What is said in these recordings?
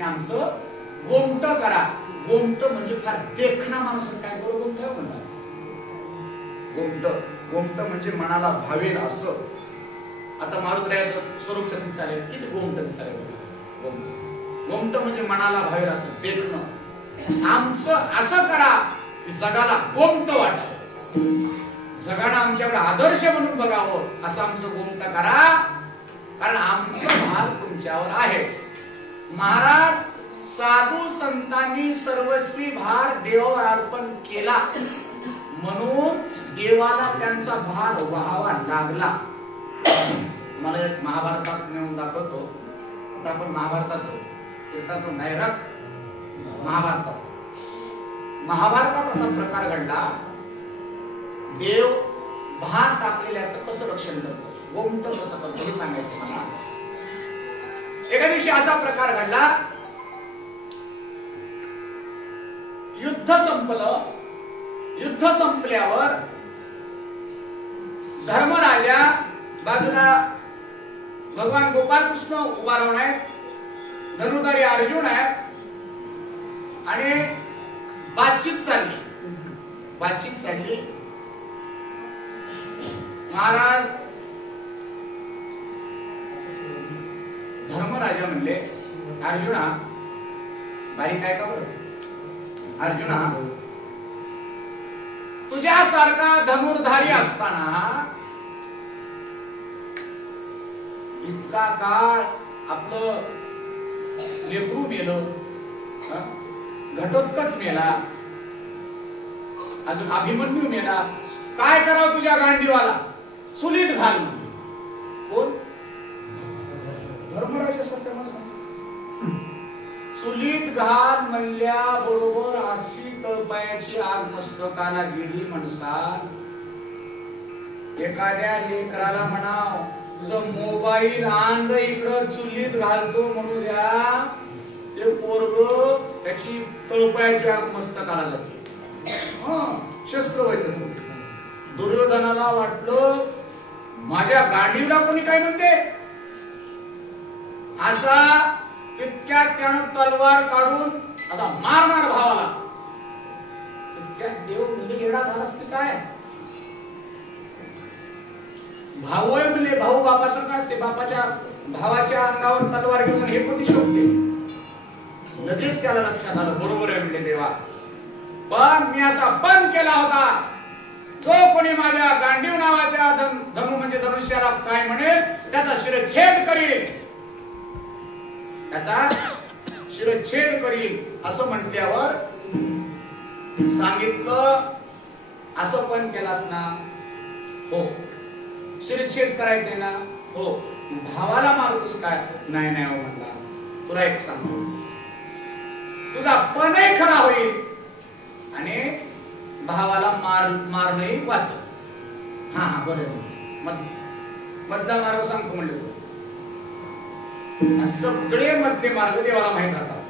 आणि आमचं गोमट करा. गोमट म्हणजे फार देखणा माणूस. काय करू गोमट म्हणतात? गोमट गोमट म्हणजे मनाला भावेल असं. आता मारुद्र्याचं स्वरूप कसं चालेल? किती गोमट दिसायला. गोमट म्हणजे मनाला भावेल असं देखणं. आमचं असं करा की जगाला गोमट वाटावं, जगाला आमच्याकडे आदर्श म्हणून बघावं असं आमचं गोमट करा, कारण आमचं भार तुमच्यावर आहे. महाराज साधू संतांनी सर्वस्वी भार देवावर अर्पण केला म्हणून देवाला त्यांचा भार व्हावा लागला. मला एक महाभारतात नेऊन दाखवतो. आता आपण महाभारताचं नैरक महाभारतात असा प्रकार घडला. देव भार टाकलेल्याचं कसं रक्षण करतो, गोमट कसं करतो हे सांगायचं मला. एका दिवशी असा प्रकार घडला. युद्ध संपलं. युद्ध संपल्यावर धर्मराजा बाजूला भगवान गोपालकृष्ण उभा राहून आहेत, धनुर्धारी अर्जुन आहेत आणि बातचीत चालली. महाराज धर्मराजा म्हणले, अर्जुना बारीक काय का बरं, अर्जुना तुझ्यासारखा धनुर्धारी असताना इतका काळ आपलं लेकरू मेलं, घटोत्कच मेला, अजून अभिमन्यू मेला, काय करावं तुझ्या गांडीवाला? चुलीत घाल. कोण? धर्मराजा सत्यमा सांग. चुलीत घाल म्हणल्या बरोबर अशी तळपायाची आग मस्तकाला गेली. म्हणसाल एखाद्या लेकराला म्हणाव तुझं मोबाईल आण इकडं चुलीत घालतो म्हणून द्या, ते पोरग त्याची तळपायाची आग मस्तकाला लागली. शस्त्र व्हायचं. दुर्योधनाला वाटलं माझ्या गांडीला कोणी काय म्हणते, असा तितक्यात त्यानं तलवार काढून आता मारणार भावाला. तितक्यात देव म्हणजे येडा झाला असते काय. भाऊ म्हणजे भाऊ बापासारखा असते, बापाच्या भावाच्या अंगावर तलवार घेऊन हे कोणी शोधते. लगेच त्याला लक्षात आलं बरोबर आहे म्हणजे देवा, पण मी असा पण केला होता, जो कोणी माझ्या गांडीव नावाच्या धनु म्हणजे धनुष्याला काय म्हणेल त्याचा शिरच्छेद करील, त्याचा शिरच्छेद करील असं म्हटल्यावर सांगितलं असं पण केलास ना? हो. शिरच्छेद करायचंय ना? हो. भावाला मारतोस काय? नाही नाही हो म्हणला. तुला एक सांगतो, तुझा पणही खरा होईल आणि भावाला मारणंही वाच. हा हा बरोबर. मधला मार्ग सांगतो म्हणले. सगळे मधले मार्ग देवाला माहित राहतात.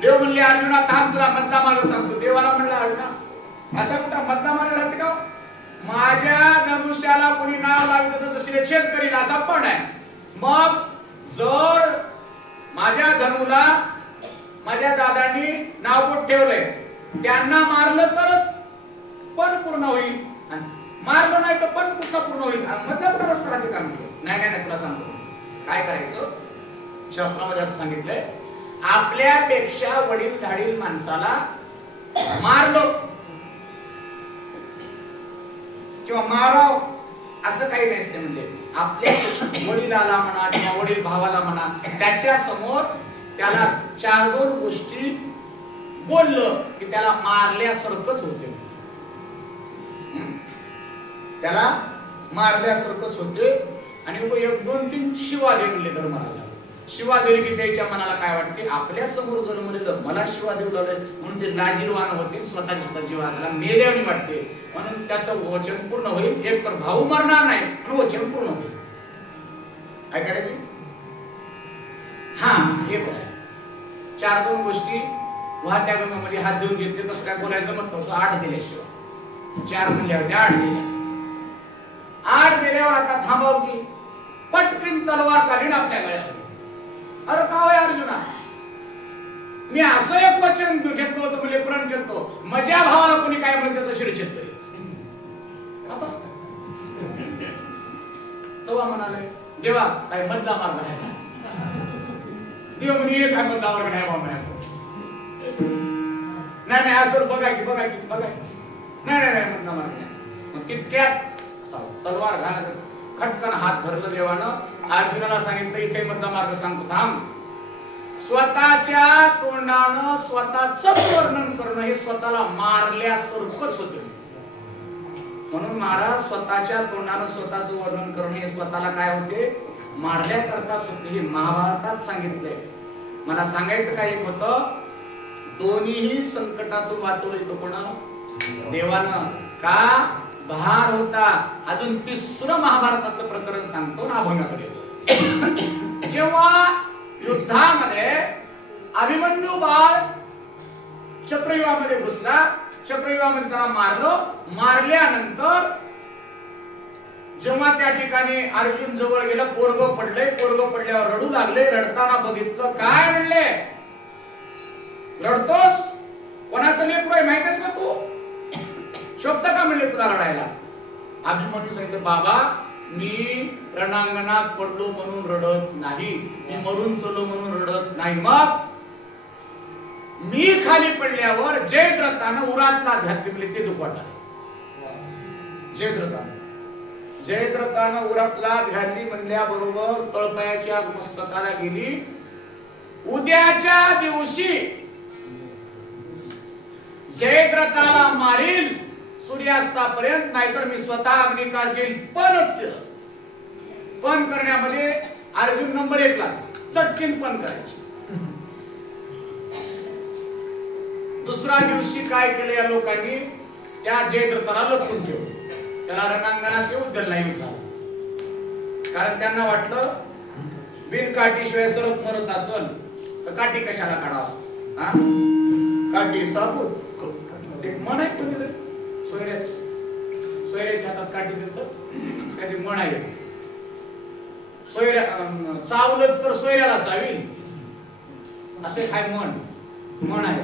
देव म्हणले अर्जुना थांब तुला मधला मार्ग सांगतो. देवाला म्हणला अर्जुना असा कुठं मधला मार्ग राहते का? माझ्या धनुष्याला कोणी नाव लावलं तर शिरच्छेद करील असा पण आहे. मग जर माझ्या धनुला माझ्या दादांनी नावबोट ठेवलंय, त्यांना मारलं तरच पण पूर्ण होईल, मारलं नाही तर पण कुठला पूर्ण होईल. मधला रस्ता काम केलं. नाही नाही तुला सांगतो काय करायचं. शास्त्रामध्ये असं सांगितलंय, आपल्यापेक्षा वडील धाडील माणसाला मारलं किंवा माराव असं काही नसते. म्हणजे आपल्या वडिलाला म्हणा किंवा वडील भावाला म्हणा, त्याच्या समोर त्याला 4-2 गोष्टी बोललं की त्याला मारल्यासारखंच होते. त्याला मारल्यासारखंच होते. आणि 1-2-3 शिवा दे म्हणले धर्मराजा. शिवा दिली की त्याच्या मनाला काय वाटते, आपल्या समोर जन्मलेलं मला शिवा देऊ लागले म्हणून ते लाजीरवान होते, स्वतःच्या जीवाला मेल्याने वाटते. म्हणून त्याचं वचन पूर्ण होईल. एक तर भाऊ मरणार नाही पण वचन पूर्ण होईल. काय करायचे? हा हे बघ 4-2 गोष्टी वाहत्या गंगामध्ये हात देऊन घेतले. तसं काय बोलायचं मत नव्हतं. 8 दिल्याशिवाय 4 म्हणल्या होत्या 8 दिल्या. 8 दिल्यावर आता थांबाव की पटकन तलवार काढीन आपल्या गळ्यात. अरे का होय अर्जुना, मी असं एक वचन घेतलं होतं, म्हणजे प्रण केलं, माझ्या भावाला कोणी काय म्हणत त्याचं शिरछेद करेल. तेव्हा म्हणाले देवा काय मधला मार्ग आहे का? देव म्हणे काय मधला मार्ग नाही बाबा. नाही नाही असं बघा की बघा की बघा. नाही नाही नाही मधला मार्ग नाही. मग तितक्यात तलवार घालत खटकन हात धरलं देवानं. अर्जुनाला सांगितलं इथे मधला मार्ग सांगतो थांब. स्वतःच्या तोंडानं स्वतःच वर्णन करणं हे स्वतःला मारल्यासारखंच होतं. म्हणून महाराज स्वतःच्या तोंडानं स्वतःचं वर्णन करणं हे स्वतःला काय होते, मारल्याकरताच होते. हे महाभारतात सांगितलंय. मला सांगायचं काय एक होतं, दोन्हीही संकटातून वाचवलं येतं कोणाला? देवानं. का? भार होता. अजून तिसरं महाभारतातलं प्रकरण सांगतो ना अभंगाकडे. जेव्हा युद्धामध्ये अभिमन्यू बाळ चक्रव्यूहामध्ये घुसला, चक्रव्यूहामध्ये त्याला मारलं. मारल्यानंतर जेव्हा त्या ठिकाणी अर्जुन जवळ गेलं, पोरगं पडले. पोरगं पडल्यावर रडू लागले. रडताना बघितलं, काय म्हणले, रडतोस? कोणाचं लेकरू आहे माहितीस ना तू? शोभत का म्हणले तुला रडायला? अभिमन्यू सांगितलं, बाबा मी रणांगणात पडलो म्हणून रडत नाही, मी मरून चलो म्हणून रडत नाही. मग मी खाली पडल्यावर जयद्रथानं उरातला घातली म्हणजे ते दुखवटा. जयद्रथानं उरातला घातली म्हणल्याबरोबर तळपायाच्या मस्तकाला गेली. उद्याच्या दिवशी जयद्रथाला मारील सूर्यास्तापर्यंत, नाहीतर मी स्वतः अग्निकाश घेईल. पणच केलं. पण करण्यामध्ये अर्जुन नंबर 1 ला चटकीन पण करायची. दुसऱ्या दिवशी काय केलं या लोकांनी, त्या जयद्रथाला लपवून ठेवलं. त्याला रणांगणात येऊ दिलं नाही होता. कारण त्यांना वाटलं बिन काठीशिवाय सरत मरत असल तर काठी कशाला काढावं. काठी साबूत एक मन आहे तुम्ही सोयऱ्याच्या हातात काठी देत कधी मन आहे. सोयऱ्या चावलंच तर सोयऱ्याला चावी असे काय मन आहे.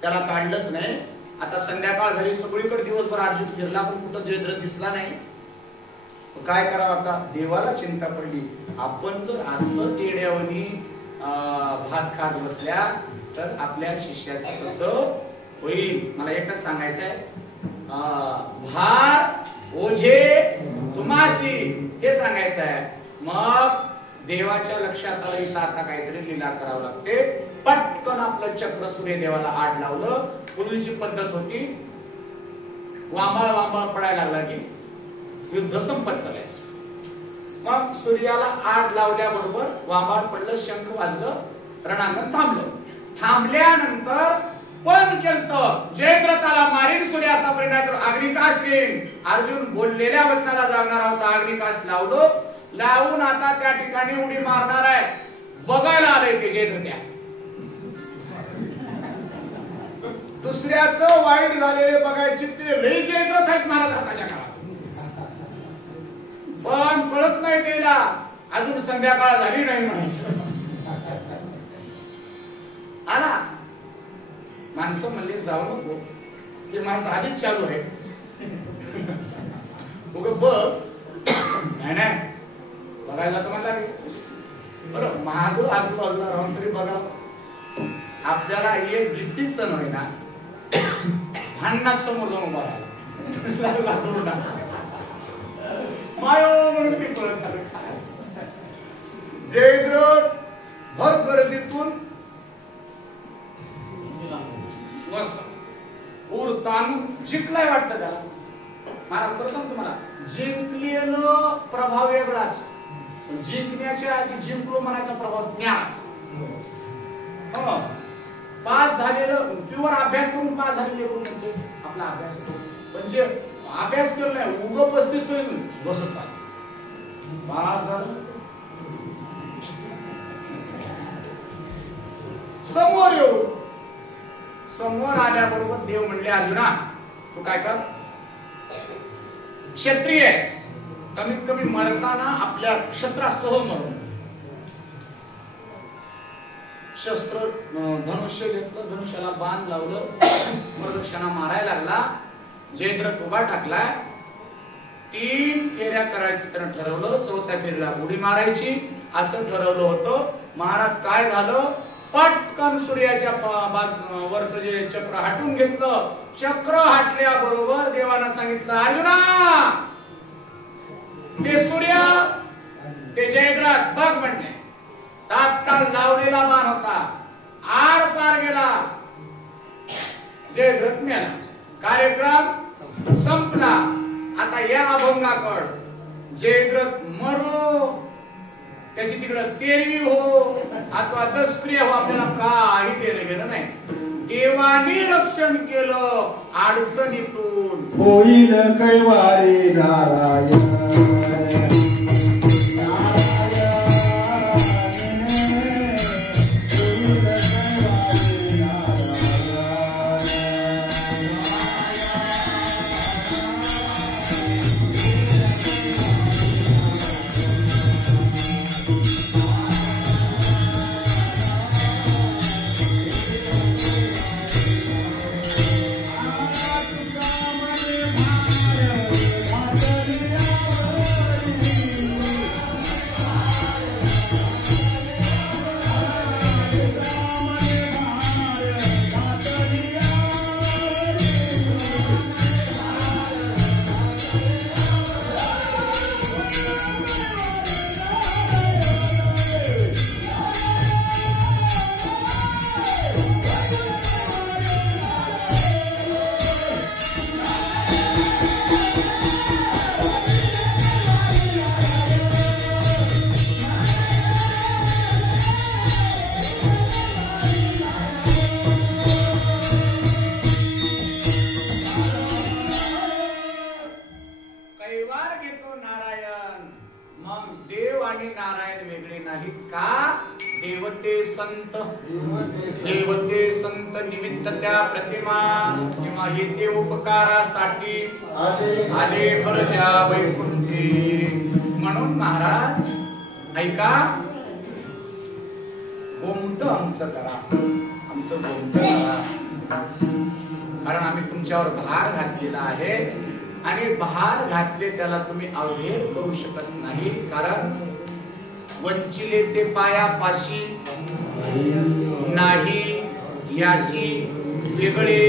त्याला काढलंच नाही. आता संध्याकाळ झाली, सगळीकडे दिवसभर अर्जुन फिरला पण कुठं जयद्रथ दिसला नाही. काय करावं आता? देवाला चिंता पडली. आपण जर असं येड्यावनी भात खात बसल्या तर आपल्या शिष्याचं कसं होईल? मला एकच सांगायचं आहे, भार ओझे तुम्हाशी हे सांगायचं आहे. मग देवाच्या लक्षात आलं इथं आता काहीतरी लीला करावं लागते. पटकन आपलं चक्र सूर्यदेवाला आड लावलं. पूर्वीची पद्धत होती, वांबाळ पडायला लागला की युद्ध संपत चालायचं. मग सूर्याला आड लावल्याबरोबर वांबाळ पडलं, शंख वाजलं, रणांगण थांबलं. थांबल्यानंतर पण केलं, जयद्रथाला मारीन सूर्यास्तापर्यंत अग्निकाश घेईन. अर्जुन बोललेल्या वचनाला जागणार होता. अग्निकाश लावलो. लावून आता त्या ठिकाणी उडी मारणार आहे. बघायला आलंय ते जयद्रथ्या. दुसऱ्याचं वाईट झालेले बघायचे ते लई जयद्रथ आहेत महाराजांच्या काळात. पण कळत नाही त्याला, अजून संध्याकाळ झाली नाही म्हणायचं. आला माणसं म्हणले जाऊ नको, ते माणसं आधीच चालू आहे. बस नाही बघायला तर मला बरं महाग आजूबाजूला राहून तरी बघा. आपल्याला एक ब्रिटिश सण होय ना, भांडणात समोर जाऊन उभा राहिला मायो म्हणून ते कळत आलं. जयद्रथ भर गर्दीतून ताणून जिंकलाय वाटतं त्याला. मला खरं सांगतो, मला जिंकलेलं प्रभाव वेगळाच, जिंकण्याच्या आधी जिंकलो म्हणायचा प्रभाव ज्ञानाच. पास झालेलं प्युअर अभ्यास करून पास झालेले म्हणजे आपला अभ्यास होतो. म्हणजे अभ्यास केला नाही, उगं 35 बसत पास झालं. समोर येऊ, समोर आल्याबरोबर देव म्हणले अर्जुना तू काय कर, क्षत्रिय आहेस, कमीत कमी मरताना आपल्या क्षत्रासह मरून. शस्त्र धनुष्य घेतलं, धनुष्याला बाण लावलं, प्रदक्षिणा मारायला लागला. जयद्रथ उभा टाकलाय. 3 फेऱ्या करायची त्यानं ठरवलं. 4थ्या फेरीला उडी मारायची असं ठरवलं होतं. महाराज काय झालं, पटकन सूर्याच्या वरचं जे चक्र हटून घेतलं. चक्र हटल्याबरोबर देवानं सांगितलं, अर्जुना ते सूर्य ते जयद्रथ बघ म्हणले. तात्काळ लावलेला बाण होता, आर पार गेला, जयद्रथ मेला. कार्यक्रम संपला. आता या अभंगाकड जयद्रथ मरो, त्याची तिकडे तेरवी हो अथवा दसक्रिया हो, आपल्याला काही देणं घेणं नाही. देवानी रक्षण केलं अडचणीतून, होईल कैवारी नारायण. देवते संत निमित्त त्या प्रतिमा किंवा येते उपकारासाठी आले परजा वैकुंठी. म्हणून महाराज ऐका, गोमत आमचं करा, आमचं गोमत करा. कारण आम्ही तुमच्यावर भार घातलेला आहे आणि भार घातले त्याला तुम्ही अवहेल करू शकत नाही. कारण वंचिले ते पायापाशी नाही, याशी वेगळे,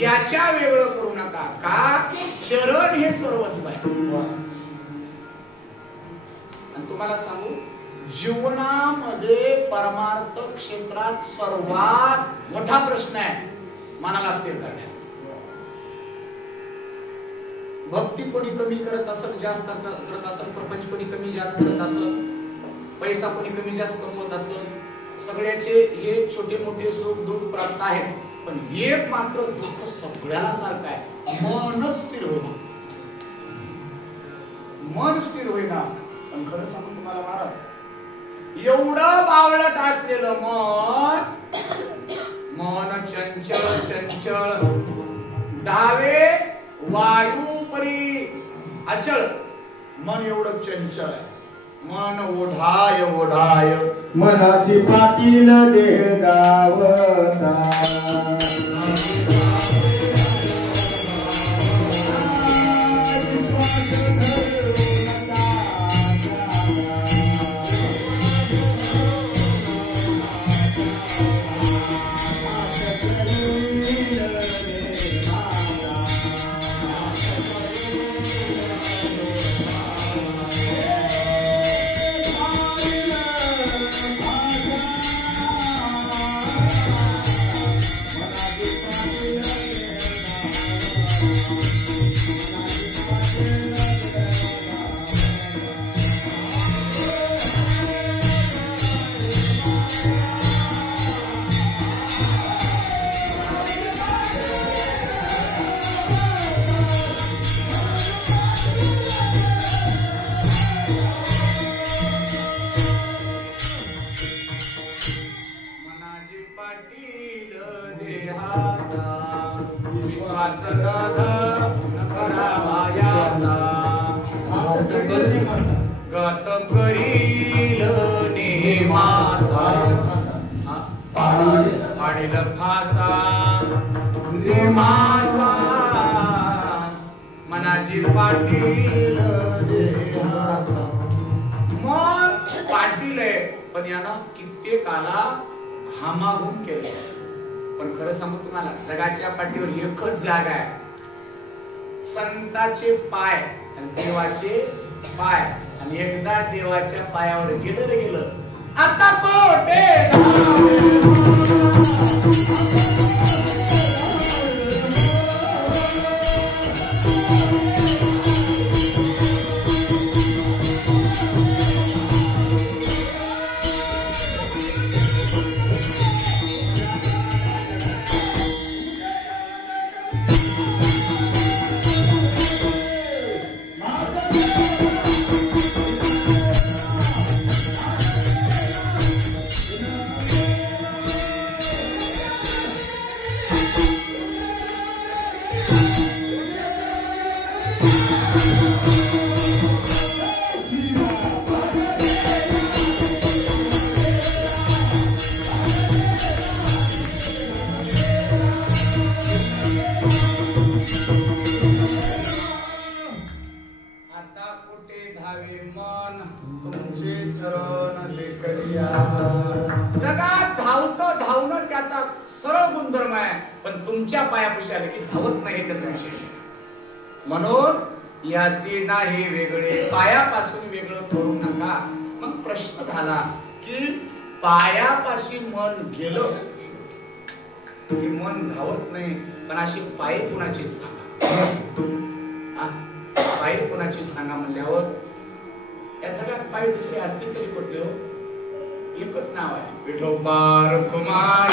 याच्या वेगळं करू नका. का चरण हे सर्वस्व आहे. आणि तुम्हाला सांगू, जीवनामध्ये परमार्थ क्षेत्रात सर्वात मोठा प्रश्न आहे मनाला स्थिर करण्याचा. भक्ती कोणी कमी करत असेल, जास्त करत असेल, प्रपंच कोणी कमी जास्त करत असेल, पैसा कोणी कमी जास्त कमवत असेल, सगळ्याचे हे छोटे मोठे सुख दुःख प्राप्त आहेत. पण एक मात्र दुःख सगळ्याला सारखं आहे, मन स्थिर होईना. मन स्थिर होईना. पण खरं सांगू तुम्हाला महाराज, एवढं बावळट असलेलं मन चंचल चंचल, डावे वायू परी अचल. मन एवढं चंचल आहे. मन ओढाय ओढाय, मनाची पाटील देह गावता. गत करील नेमाचा. पाडील फासा रे माझा मनाची पाटील देहाचा. मन पाटील आहे पण यानं कित्येकाला घामाघूम केलं. पण खरं सांगू तुम्हाला जगाच्या पाठीवर एकच जागा आहे, संताचे पाय आणि देवाचे पाय. आणि एकदा देवाच्या पायावर गेलं रे गेलं. आता कोटे जगात धावतं धावणं त्याचा सरळ गुणधर्म आहे. पण तुमच्या पायापाशी आले की धावत नाही त्याचा विशेष. म्हणून याचे नाही वेगळे पायापासून वेगळं करू नका. मग प्रश्न झाला की पायापाशी मन गेलं की मन धावत नाही. पण अशी पाय कुणाची सांगा, पाय कुणाची सांगा म्हणल्यावर या सगळ्यात पाय दुसरे असतील तरी कुठले हो? एकच नाव आहे विठोबा कुमार.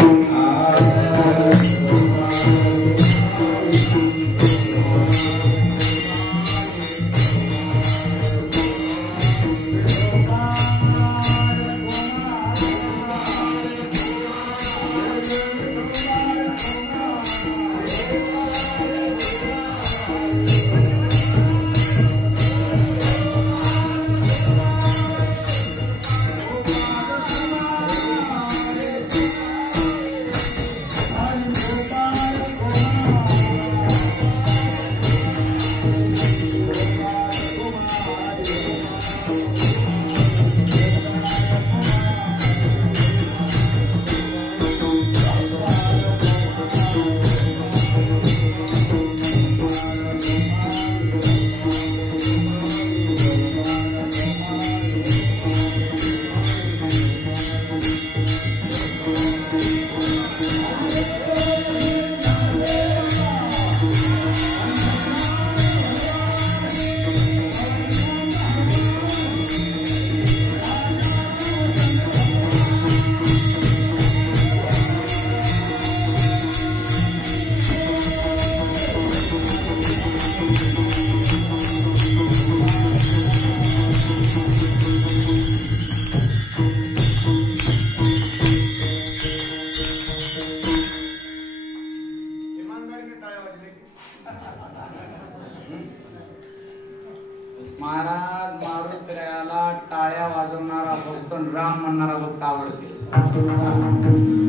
महाराज मारुतीला टाळ्या वाजवणारा भक्त राम म्हणणारा भक्त आवडते.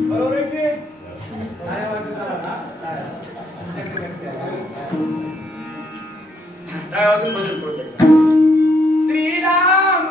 बरोबर आहे की टाळ्या वाजवणारा टाळ्या वाजवून भजन करतो. श्रीराम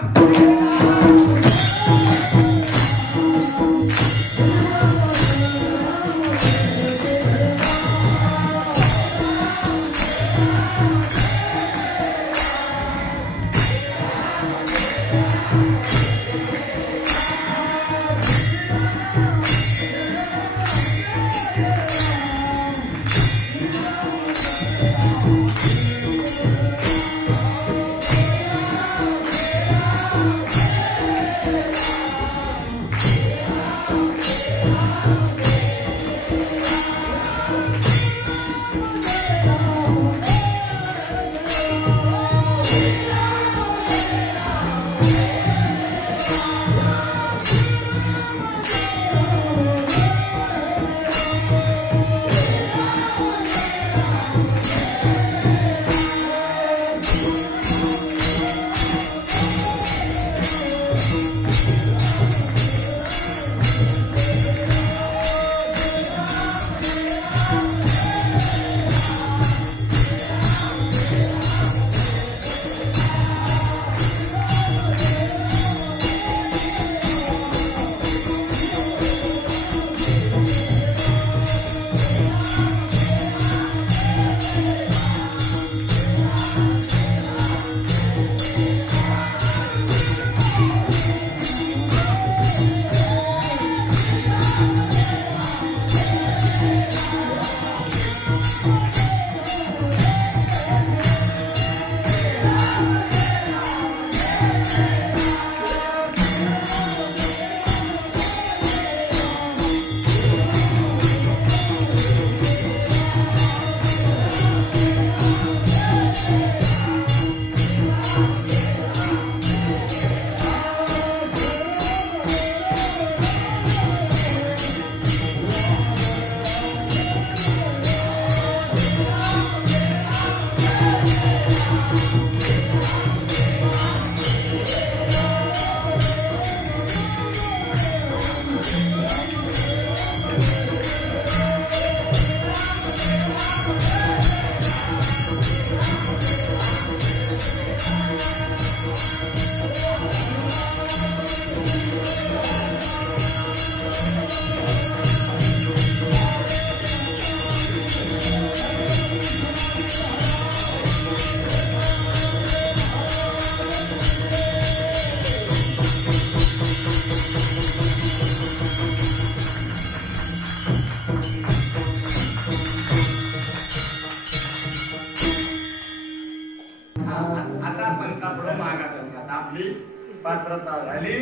पात्रता झाली.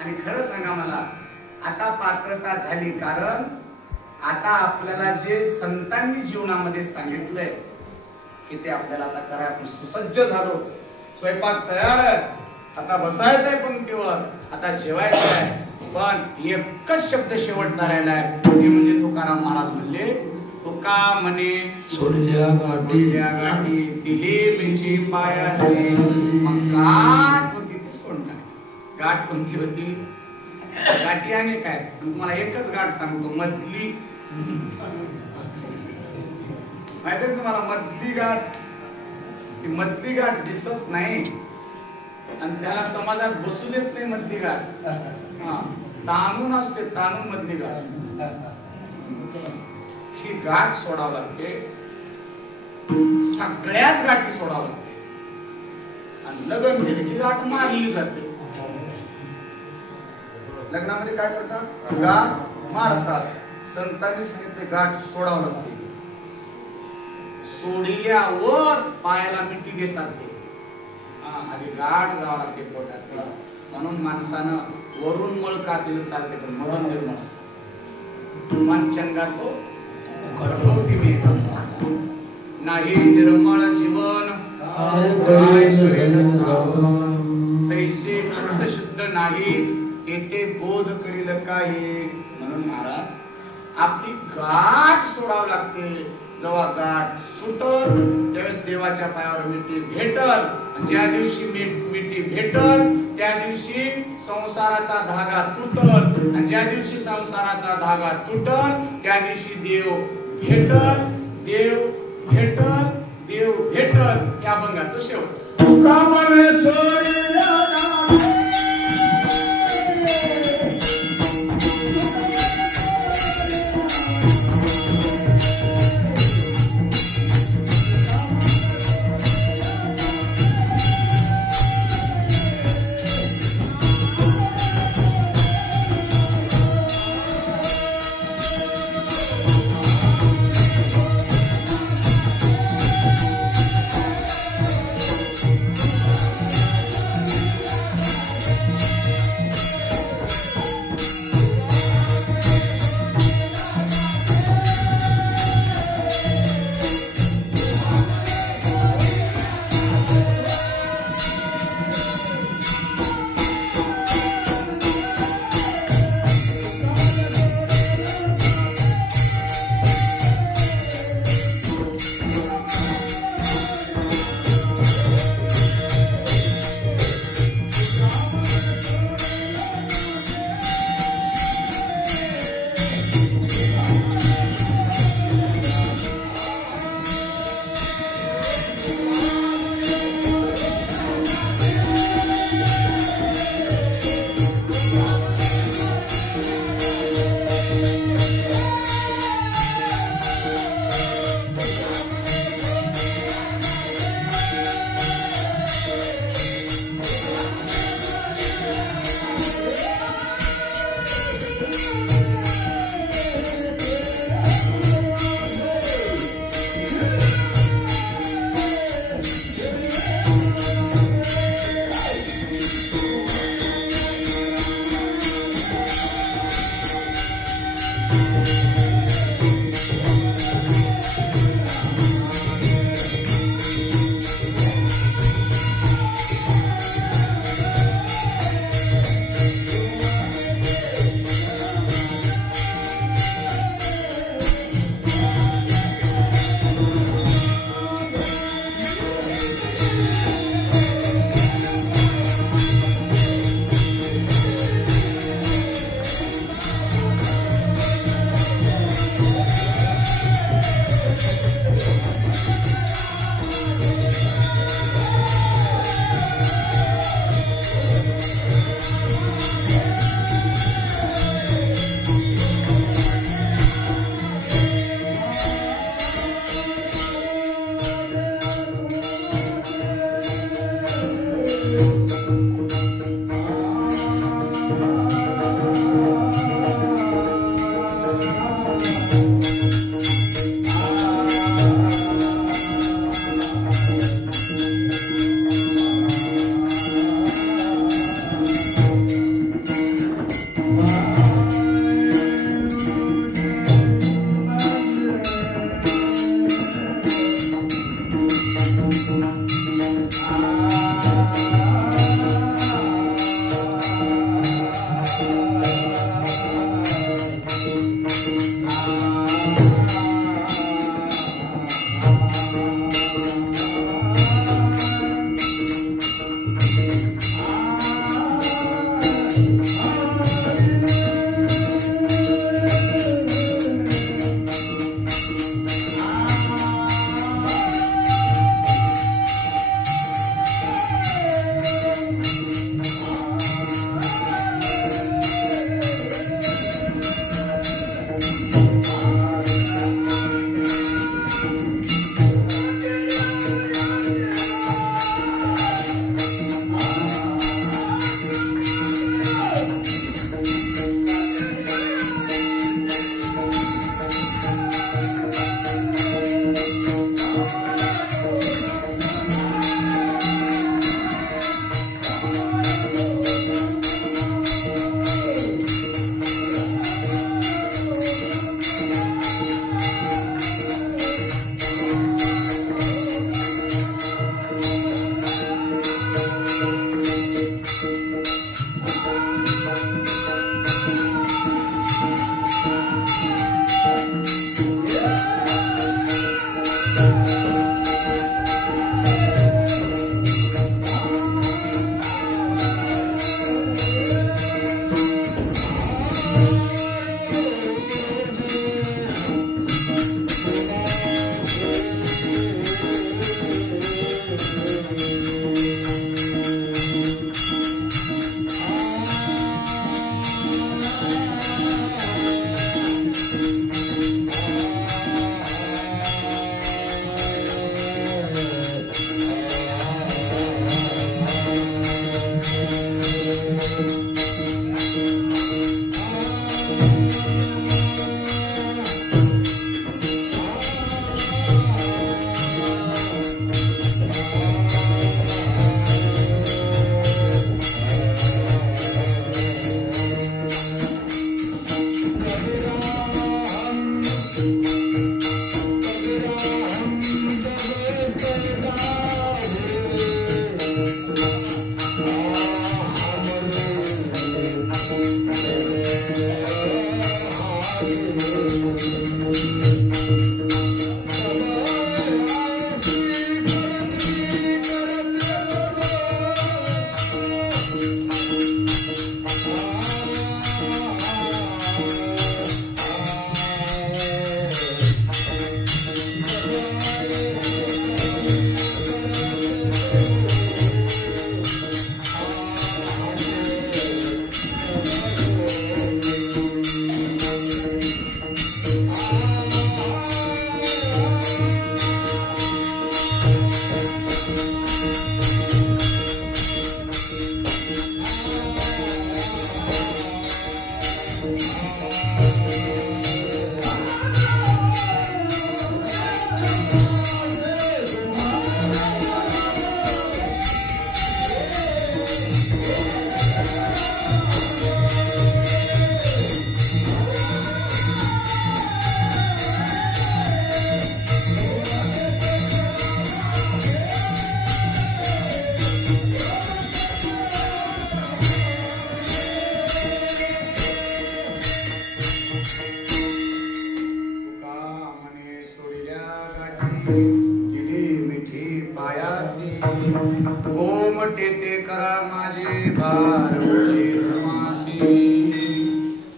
आणि खरं सांगा मला, आता पात्रता झाली कारण आता आपल्याला जे संतांनी जीवनामध्ये सांगितलंय की ते आपल्याला आता करायला आपण सुसज्ज झालो. स्वयंपाक तयार आहे, आता बसायचंय पंक्तीवर, आता जेवायचं आहे. पण एकच शब्द शेवटचा राहिलाय, ते म्हणजे तुकाराम महाराज म्हणले, तुका म्हणे सोडल्या गाठी दिली मिची पायासी. मग गाठ होती ती सोडणार. गाठ कोणती होती? गाठी आणि काय तुम्हाला एकच गाठ सांगतो, मधली. माहिती तुम्हाला मधली गाठ? ती मधली गाठ दिसत नाही आणि त्याला समाजात बसू देत नाही. मधली गाठ ताणून असते, ताणून मधली गाठ. ही गाठ सोडावं लागते, सगळ्याच गाठी सोडावं लागते. आणि लग्न झाली की गाठ मारली जाते. लग्नामध्ये काय करतात? गाठ मारतात. संतांनी सांगितले गाठ सोडावं लागते. सोडल्यावर पायाला मिठी देतात ते. आधी गाठ जावं लागते पोटात. म्हणून माणसानं वरून मळ काढलेलं चालते, पण मरण निर्मळ असतं. मन चंगातो कठोटी मेघ नाही निर्मळ जीवन तैसे शुद्ध शुद्ध नाही येथे बोध करील काही. म्हणून महाराज आपली गाठ सोडावं लागते. जेव्हा गाठ सुटल त्यावेळेस देवाच्या पायावर मिठी भेटल. ज्या दिवशी मिठी भेटल त्या दिवशी संसाराचा धागा तुटल. आणि ज्या दिवशी संसाराचा धागा तुटल त्या दिवशी देव भेटल. देव भेटल, देव भेटल. या अभंगाचं शेवट. तुका म्हणे सोडल्या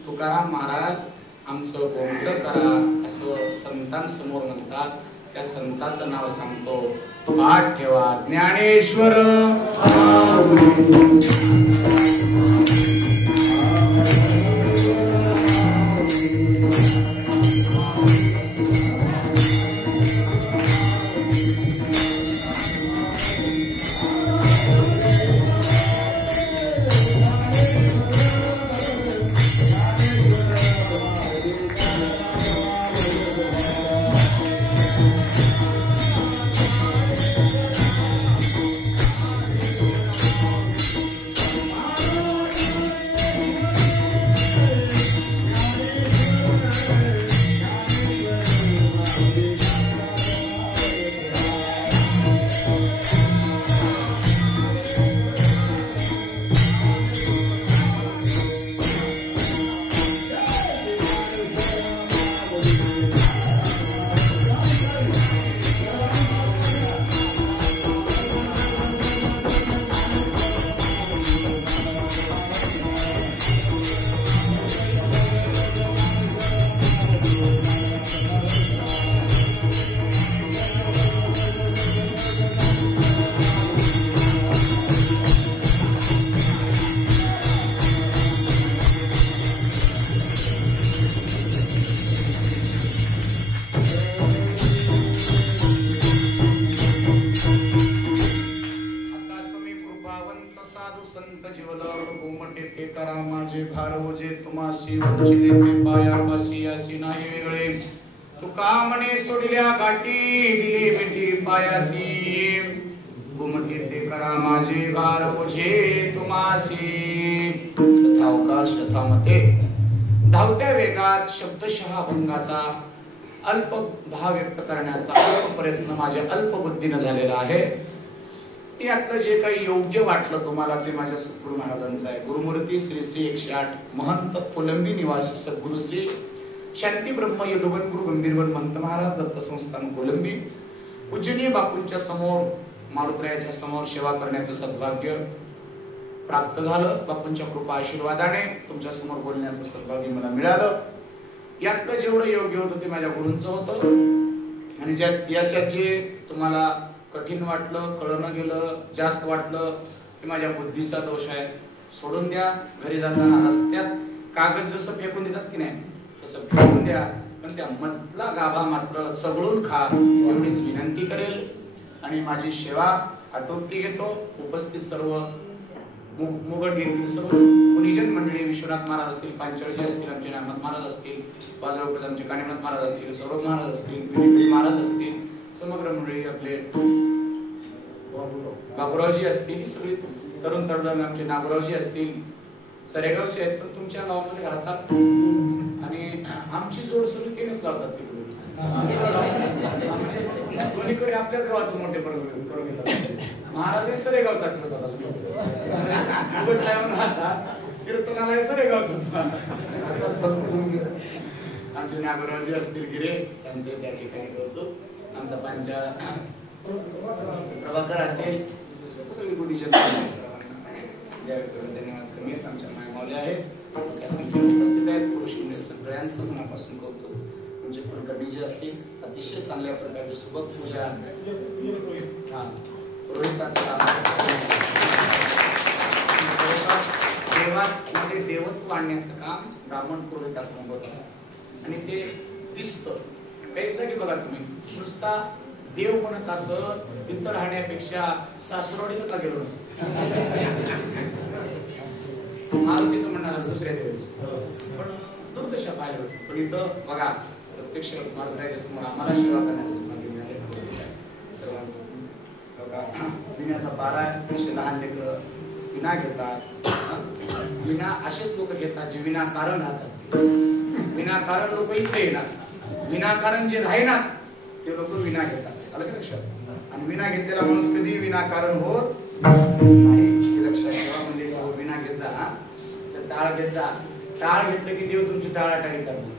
तुकाराम महाराज आमचं गोमट करा असं संतांसमोर म्हणतात. त्या संतांचं नाव सांगतो, पाठ ठेवा. ज्ञानेश्वर तुका म्हणे सोडल्या गाठी दिली मिठी पायासी. घुमटे ते करा माझे भार ओझे तुमासी. तथावकाश तथामते. धावत्या वेगात शब्दशः भंगाचा अल्प भाव व्यक्त करण्याचा अल्प प्रयत्न माझ्या अल्प बुद्धीने झालेला आहे. यातलं जे काही योग्य वाटलं तुम्हाला ते माझ्या सद्गुरु महाराजांचं आहे. गुरुमूर्ती श्री श्री 108 महंत कोलंबी निवासी सद्गुरु श्री शांती ब्रह्म यदुवन गुरु गंभीरवन महंत महाराज दत्त संस्थान कोलंबी पूजनीय बापूंच्या समोर मारुतरायाच्या समोर सेवा करण्याचं सद्भाग्य प्राप्त झालं. बापूंच्या कृपा आशीर्वादाने तुमच्या समोर बोलण्याचं सद्भाग्य मला मिळालं. यातलं जेवढं योग्य होतं ते माझ्या गुरूंचं होतं. आणि याच्यात जे तुम्हाला कठीण वाटलं, कळणं गेलं, जास्त वाटलं ते माझ्या बुद्धीचा दोष आहे. सोडून द्या. घरी जाताना रस्त्यात कागद जसं फेकून देतात की नाही तसं फेकून द्या, पण त्या मधला गाभा मात्र चघळून खा एवढीच विनंती करेल. आणि माझी सेवा आटोपती घेतो. उपस्थित सर्व मुगट घेतील सर्व गुणीजन मंडळी, विश्वनाथ महाराज असतील, पांचाळजी असतील, आमचे नामनाथ महाराज असतील, बाजूला आमचे कानिमनाथ महाराज असतील, सौरभ महाराज असतील, विनिपी महाराज असतील, समग्र मंडळी आपले बाबुरावजी असतील, सगळी तरुण तरुण आमचे नागरावजी असतील, सरेगावचे आहेत पण तुमच्या गावामध्ये राहतात. आणि आमची जोड सगळी केलीच लावतात तिकडे. दोन्हीकडे आपल्याच गावाचं मोठे करून घेतात. महाराज सरेगावचा कीर्तनाला सरेगावच. आमचे नागरावजी असतील गिरे त्यांचे त्या ठिकाणी करतो. आमचा पंचा प्रभाकर असेल, सगळी गुढीजन धन्यवाद कमी आहेत. आमच्या मायमावल्या आहेत, उपस्थित आहेत. पुरुष सगळ्यांचं मनापासून कौतुक. तुमचे कुलकर्णी जे असतील अतिशय चांगल्या प्रकारची सोबत पूजा देवामध्ये देवत्व आणण्याचं काम ब्राह्मण पुरोहितात्मक होत असतं. आणि ते दिसतं. काहीतरी बघा तुम्ही नुसता देव म्हणत असं तिथं राहण्यापेक्षा सासरोडीला गेलो नसतं. मारुतीचं म्हणणार दुसऱ्या दिवस पण दुर्दशा पाहिलं पण इथं बघा प्रत्यक्ष मारुतीच्या समोर आम्हाला सेवा करण्यासाठी सर्वांचं विण्याचा पारा अतिशय लहान लेकरं विना घेतात विना असेच लोक घेतात जे विनाकारण राहतात विनाकारण लोक इथे येणार विनाकारण जे राहणार ते लोक विना घेतात आलं का लक्षात आणि विना घेतलेला माणूस कधी विनाकारण होत नाही हे लक्षात ठेवा म्हणजे विना घेत जा टाळ घेत जा टाळ घेतलं की देव तुमची टाळाटाळी करणार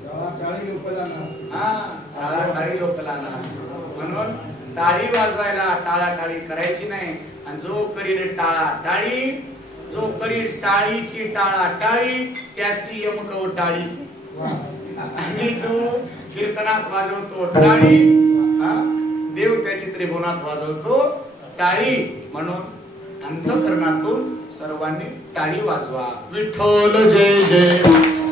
टाळाटाळी लोक लावणार म्हणून टाळी वाजवायला टाळाटाळी करायची नाही आणि जो करील टाळाटाळी जो करील टाळीची टाळाटाळी त्याची यमकव टाळी आणि जो कीर्तनात वाजवतो टाळी देव त्याची त्रिभुवनात वाजवतो टाळी म्हणून अंतःकरणातून सर्वांनी टाळी वाजवा विठ्ठल जय जय